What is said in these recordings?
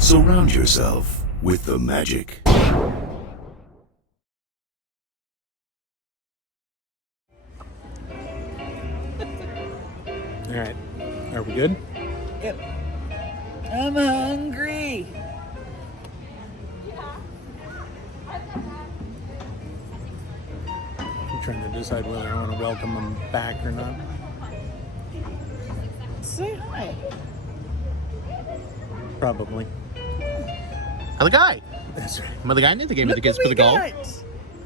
Surround yourself with the magic. All right. Are we good? Yep. I'm hungry. I'm trying to decide whether I want to welcome them back or not. Say hi. Probably. I'm the guy. That's right. I'm the guy that gave me the Look kids what for the goal.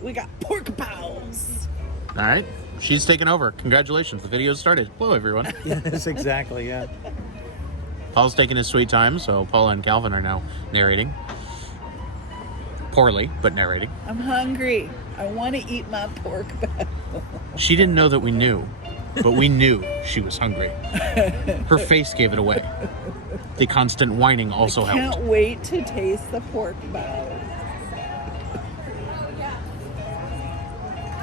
We got pork pies. All right. She's taken over. Congratulations. The video started. Hello, everyone. Yes, exactly. Yeah. Paul's taking his sweet time, so Paula and Calvin are now narrating. Poorly, but narrating. I'm hungry. I want to eat my pork pie. She didn't know that we knew, but we knew she was hungry. Her face gave it away. The constant whining also Can't helped. wait to taste the pork pie.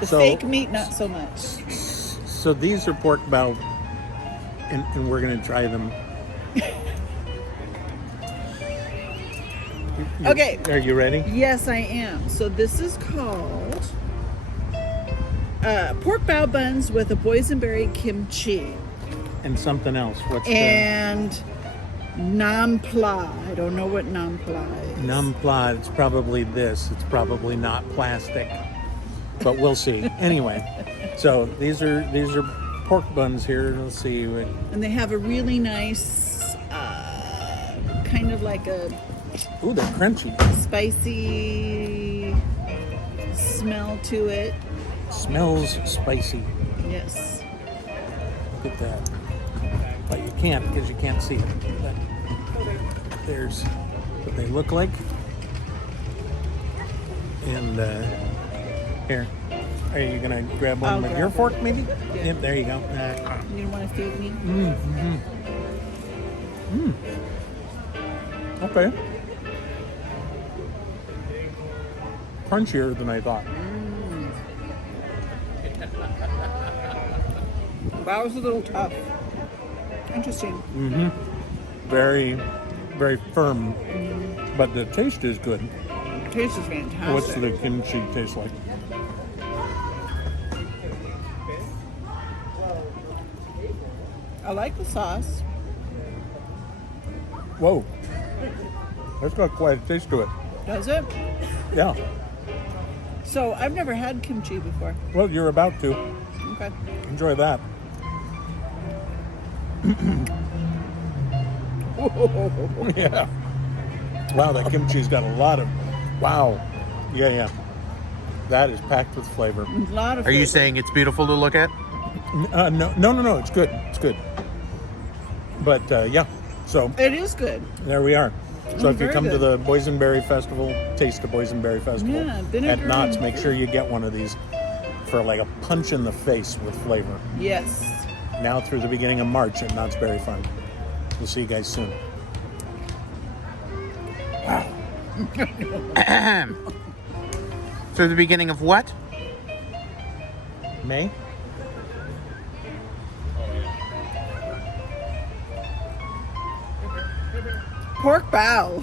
The So- fake meat, not so much. So these are pork bow, and we're going to try them. Okay. Are you ready? Yes, I am. So this is called pork bao buns with a boysenberry kimchi And something else. What's and nam pla. I don't know what nam pla is. the num pla? It's probably this. It's probably not plastic, but we'll see. Anyway, so these are pork buns here. Let's see. And they have a really nice, kind of like a Ooh, they're crunchy. spicy smell to it. Smells spicy. Yes. Look at that. But you can't because you can't see it. But there's what they look like. And here, are you gonna grab one I'll with grab your one. fork, maybe? Yeah. Yep, there you go. You don't want to feed me? Okay. Crunchier than I thought. That was a little tough. Interesting. Very, very firm. But the taste is good. Taste is fantastic. What's the kimchi taste like? I like the sauce. Whoa. That's got quite a taste to it. Does it? Yeah. So I've never had kimchi before. Well, you're about to. Okay. Enjoy that. Yeah. Wow, that kimchi's got a lot of... Wow. Yeah. That is packed with flavor. A lot of Are you flavor. saying it's beautiful to look at? No. It's good. It's good. But, yeah. So, It is good. there we are. So if you very come to good. the Boysenberry Festival, taste the Boysenberry Festival Yeah, at vinegar Knott's, and- make sure you get one of these for like a punch in the face with flavor. Yes. Now through the beginning of March at Knott's Berry Farm. We'll see you guys soon. Through the beginning of what? May? Pork bao.